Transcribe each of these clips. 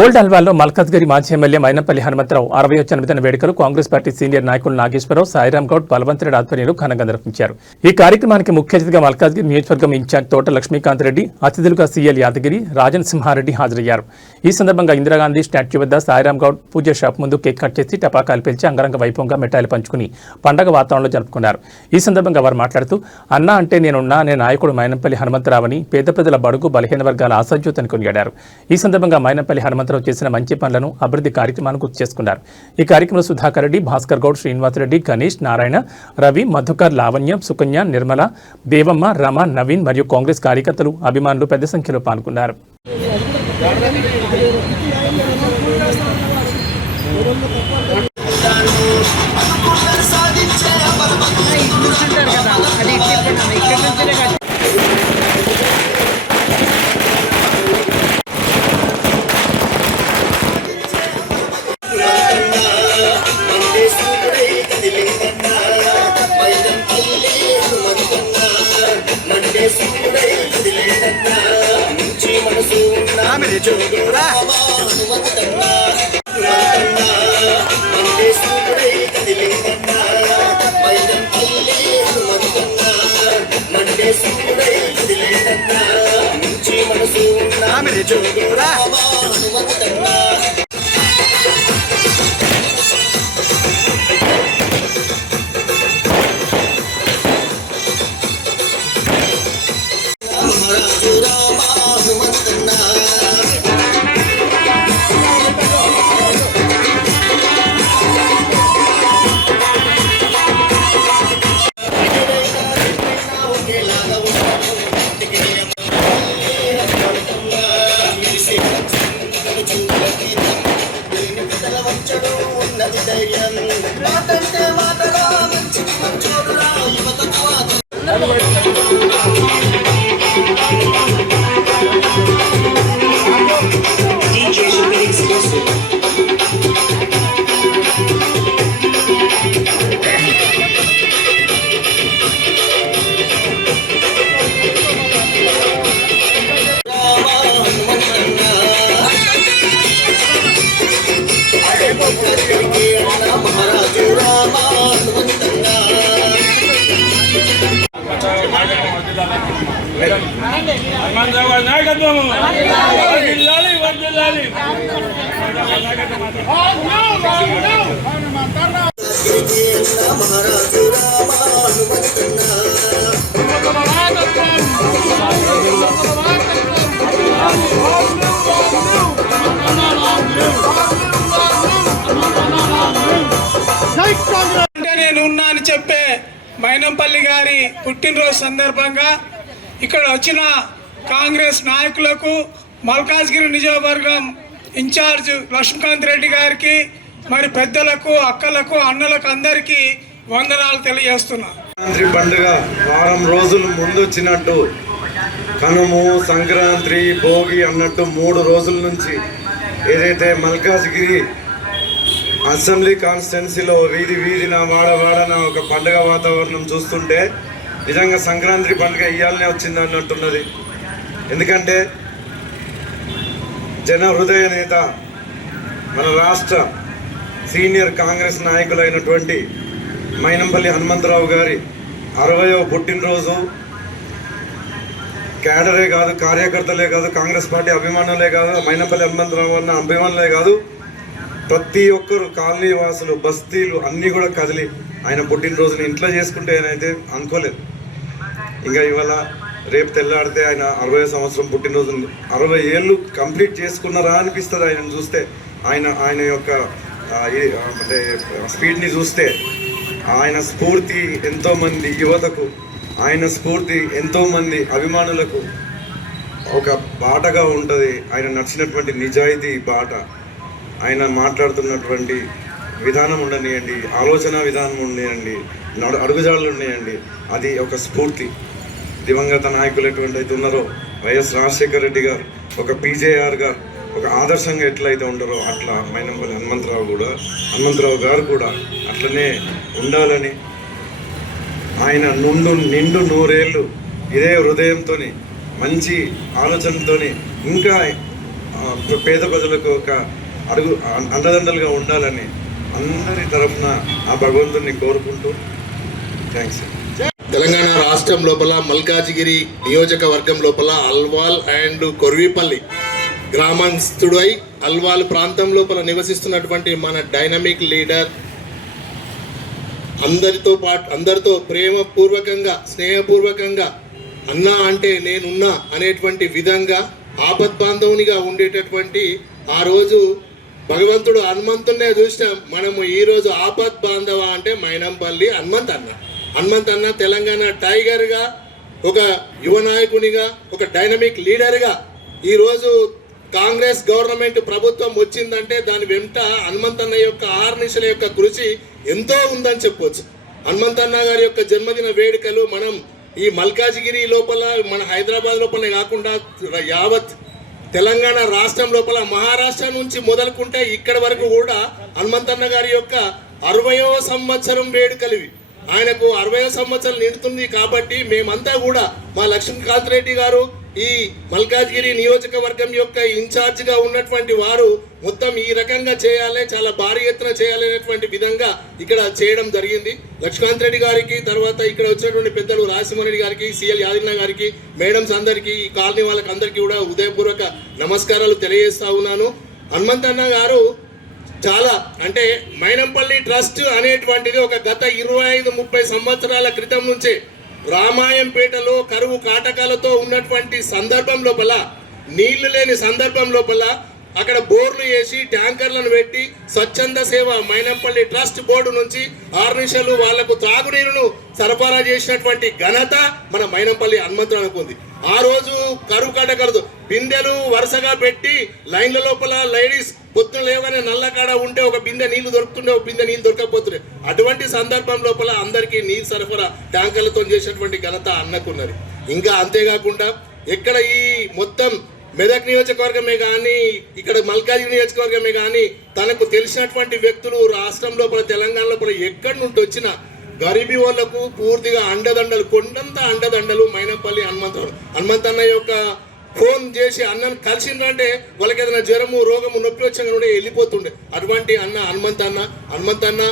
Old అల్వాల్లో Malkajgiri మాజీ MLA Mynampally Hanumantharao 60వ జన్మదిన వేడుకలు కాంగ్రెస్ పార్టీ సీనియర్ నాయకులు నాగేశ్వరరావు, సాయిరాం గౌడ్, బలవంతరెడ్డి ఆధ్వర్యంలో ఘనంగా నిర్వహించారు. ఈ కార్యక్రమానికి ముఖ్య అతిథిగా మల్కాజ్గిరి నియోజకవర్గం ఇన్ఛార్జ్ తోట లక్ష్మీకాంత్ రెడ్డి, అతిథులుగా సీఎల్ యాదగిరి, రాజన్ సింహారెడ్డి హాజరయ్యారు. ఈ సందర్భంగా ఇందిరాగాంధీ స్టాట్యూ వద్ద సాయిరాం గౌడ్ పూజ షాప్ ముందు కేక్ కట్ చేసి టపాకాయలు పేల్చి అంగరంగ వైభవంగా మిఠాయిలు పంచుకుని పండగ వాతావరణంలో జరుపుకున్నారు. ఈ సందర్భంగా వారు మాట్లాడుతూ, అన్నా అంటే నేనున్నా అనే నాయకుడు మైనంపల్లి హనుమంతరావు అని పేద ప్రజల బడుగు బలహీన వర్గాల ఆశాజ్యోతిని కొనియాడారు. ఈ సందర్భంగా మైనంపల్లి హనుమంతరావు చేసిన మంచి పనులను అభివృద్ధి కార్యక్రమాన్ని గుర్తు చేసుకున్నారు. ఈ కార్యక్రమంలో సుధాకర్ రెడ్డి, భాస్కర్ గౌడ్, శ్రీనివాసరెడ్డి, గణేష్, నారాయణ, రవి, మధుకర్, లావణ్యం, సుకన్య, నిర్మల, దేవమ్మ, రమ, నవీన్ మరియు కాంగ్రెస్ కార్యకర్తలు, అభిమానులు పెద్ద సంఖ్యలో పాల్గొన్నారు. నేనున్నా అని చెప్పే మైనంపల్లి గారి పుట్టినరోజు సందర్భంగా ఇక్కడ వచ్చిన కాంగ్రెస్ నాయకులకు, మల్కాజ్గిరి నియోజకవర్గం ఇన్ఛార్జ్ లక్ష్మీకాంత్ రెడ్డి గారికి, మరి పెద్దలకు, అక్కలకు, అన్నలకు అందరికీ వందనాలు తెలియజేస్తున్నా. సంక్రాంతి పండుగ వారం రోజులు ముందు వచ్చినట్టు కనుము, సంక్రాంతి, భోగి అన్నట్టు 3 రోజుల నుంచి ఏదైతే మల్కాజ్గిరి అసెంబ్లీ కాన్స్టిట్యున్సీలో వీధి వీధిన వాడవాడన ఒక పండుగ వాతావరణం చూస్తుంటే నిజంగా సంక్రాంతి పండుగ ఇయ్యాలనే వచ్చింది అన్నట్టున్నది. ఎందుకంటే జన హృదయ నేత, మన రాష్ట్ర సీనియర్ కాంగ్రెస్ నాయకులైనటువంటి మైనంపల్లి హనుమంతరావు గారి 60వ పుట్టినరోజు క్యాడరే కాదు, కార్యకర్తలే కాదు, కాంగ్రెస్ పార్టీ అభిమానులే కాదు, మైనంపల్లి హనుమంతరావు అన్న అభిమానులే కాదు, ప్రతి ఒక్కరు కాలనీ వాసులు, బస్తీలు అన్నీ కూడా కదిలి ఆయన పుట్టినరోజుని ఇంట్లో చేసుకుంటే ఆయనైతే అనుకోలేదు. ఇంకా ఇవాళ రేపు తెల్లాడితే ఆయన 60వ సంవత్సరం పుట్టినరోజు, 60 ఏళ్ళు కంప్లీట్ చేసుకున్నారా అనిపిస్తుంది ఆయన చూస్తే. ఆయన యొక్క అంటే స్పీడ్ని చూస్తే ఆయన స్ఫూర్తి ఎంతోమంది యువతకు, ఆయన స్ఫూర్తి ఎంతోమంది అభిమానులకు ఒక బాటగా ఉంటుంది. ఆయన నచ్చినటువంటి నిజాయితీ బాట, ఆయన మాట్లాడుతున్నటువంటి విధానం ఉండనియండి, ఆలోచన విధానం ఉండనియండి, అడుగుజాడలు ఉన్నాయండి, అది ఒక స్ఫూర్తి. దివంగత నాయకులు ఎటువంటి అయితే ఉన్నారో వైఎస్ రాజశేఖర రెడ్డి గారు, ఒక పీజేఆర్ గారు ఒక ఆదర్శంగా ఎట్లయితే ఉంటారో అట్లా మైనంపల్లి హనుమంతరావు గారు కూడా అట్లనే ఉండాలని, ఆయన నిండు 100 ఏళ్ళు ఇదే హృదయంతో మంచి ఆలోచనతో ఇంకా పేద ప్రజలకు ఒక అండదండలుగా ఉండాలని అందరి తరఫున ఆ భగవంతుని కోరుకుంటూ థ్యాంక్స్. తెలంగాణ రాష్ట్రం లోపల మల్కాజిగిరి నియోజకవర్గం లోపల అల్వాల్ అండ్ కొర్వీపల్లి గ్రామస్తుడై అల్వాల్ ప్రాంతం లోపల నివసిస్తున్నటువంటి మన డైనమిక్ లీడర్ అందరితో ప్రేమపూర్వకంగా స్నేహపూర్వకంగా అన్నా అంటే నేనున్నా అనేటువంటి విధంగా ఆపద్బాంధవునిగా ఉండేటటువంటి ఆ రోజు భగవంతుడు హనుమంతున్నే చూసినాం. మనము ఈరోజు ఆపద్బాంధవ అంటే మైనంపల్లి హనుమంత్ అన్న తెలంగాణ టైగర్గా, ఒక యువ నాయకునిగా, ఒక డైనమిక్ లీడర్గా ఈరోజు కాంగ్రెస్ గవర్నమెంట్ ప్రభుత్వం వచ్చిందంటే దాని వెంట హనుమంతన్న యొక్క ఆర్నిశల యొక్క కృషి ఎంతో ఉందని చెప్పవచ్చు. హనుమంతన్న గారి యొక్క జన్మదిన వేడుకలు మనం ఈ మల్కాజిగిరి లోపల, మన హైదరాబాద్ లోపలనే కాకుండా యావత్ తెలంగాణ రాష్ట్రం లోపల మహారాష్ట్ర నుంచి మొదలుకుంటే ఇక్కడ వరకు కూడా హనుమంతన్న గారి యొక్క 60వ సంవత్సరం వేడుకలు ఇవి. ఆయనకు 60వ సంవత్సరం నిండుతుంది కాబట్టి మేమంతా కూడా మా లక్ష్మీకాంత్ రెడ్డి గారు ఈ మల్కాజ్గిరి నియోజకవర్గం యొక్క ఇన్ఛార్జిగా ఉన్నటువంటి వారు మొత్తం ఈ రకంగా చేయాలి, చాలా భారీ ఎత్తున చేయాలనేటువంటి విధంగా ఇక్కడ చేయడం జరిగింది. లక్ష్మీకాంత్ రెడ్డి గారికి, తర్వాత ఇక్కడ వచ్చినటువంటి పెద్దలు రాజసింహారెడ్డి గారికి, సిఎల్ యాదగిరి గారికి, మేడమ్స్ అందరికీ, ఈ కాలనీ వాళ్ళకి అందరికీ కూడా హృదయపూర్వక నమస్కారాలు తెలియజేస్తా ఉన్నాను. హనుమంతన్న గారు చాలా అంటే మైనంపల్లి ట్రస్ట్ అనేటువంటిది ఒక గత 25-30 సంవత్సరాల క్రితం నుంచే రామాయంపేటలో కరువు కాటకాలతో ఉన్నటువంటి సందర్భం లోపల, నీళ్లు లేని సందర్భం లోపల అక్కడ బోర్లు వేసి ట్యాంకర్లను పెట్టి స్వచ్ఛంద సేవ మైనంపల్లి ట్రస్ట్ బోర్డు నుంచి ఆర్నిషలు వాళ్లకు త్రాగునీరును సరఫరా చేసినటువంటి ఘనత మన మైనంపల్లి హనుమంతుడు అనుకుంది. ఆ రోజు కరువు కాటకాలతో బిందెలు వరుసగా పెట్టి లైన్ల లోపల లేడీస్ పొద్దున లేవగానే నల్లకాడ ఉంటే ఒక బిందె నీళ్లు దొరుకుతుండే, ఒక బిందె నీళ్లు దొరకకపోతుండే. అటువంటి సందర్భం లోపల అందరికీ నీరు సరఫరా ట్యాంకర్లతో చేసినటువంటి ఘనత అన్నకున్నది. ఇంకా అంతేకాకుండా ఎక్కడ ఈ మొత్తం మెదక్ నియోజకవర్గమే కానీ, ఇక్కడ మల్కాజ్గిరి నియోజకవర్గమే కానీ తనకు తెలిసినటువంటి వ్యక్తులు రాష్ట్రం లోపల, తెలంగాణ లోపల ఎక్కడి నుండి వచ్చినా గరీబీ వాళ్లకు పూర్తిగా అండదండలు, కొండంత అండదండలు మైనంపల్లి హనుమంతన్న యొక్క ఫోన్ చేసి అన్నను కలిసిందంటే వాళ్ళకి ఏదైనా జ్వరము, రోగము, నొప్పి వచ్చాక వెళ్ళిపోతుండే. అటువంటి అన్న హనుమంతన్న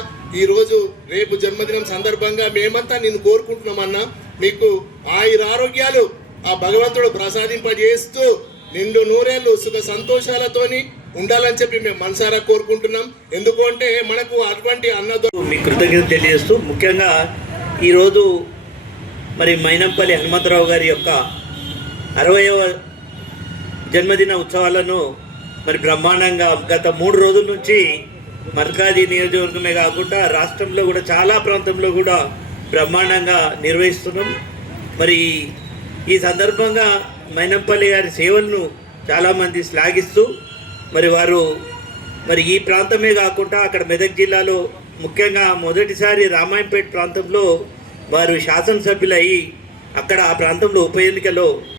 ఈరోజు రేపు జన్మదినం సందర్భంగా మేమంతా నిన్ను కోరుకుంటున్నామన్నా, మీకు ఆయురారోగ్యాలు ఆ భగవంతుడు ప్రసాదింపజేస్తూ నిండు నూరేళ్ళు సుఖ సంతోషాలతోని ఉండాలని చెప్పి మేము మనసారా కోరుకుంటున్నాం. ఎందుకంటే మనకు అటువంటి మీ కృతజ్ఞత తెలియజేస్తూ, ముఖ్యంగా ఈరోజు మరి మైనంపల్లి హనుమంతరావు గారి యొక్క 60వ జన్మదిన ఉత్సవాలను మరి బ్రహ్మాండంగా గత 3 రోజుల నుంచి మల్కాజ్గిరి నియోజకవర్గమే కాకుండా రాష్ట్రంలో కూడా చాలా ప్రాంతంలో కూడా బ్రహ్మాండంగా నిర్వహిస్తున్నాం. మరి ఈ సందర్భంగా మైనంపల్లి గారి సేవలను చాలామంది శ్లాఘిస్తూ మరి వారు మరి ఈ ప్రాంతమే కాకుండా అక్కడ మెదక్ జిల్లాలో ముఖ్యంగా మొదటిసారి రామాయంపేట ప్రాంతంలో వారు శాసనసభ్యులయ్యి అక్కడ ఆ ప్రాంతంలో ఉప ఎన్నికలో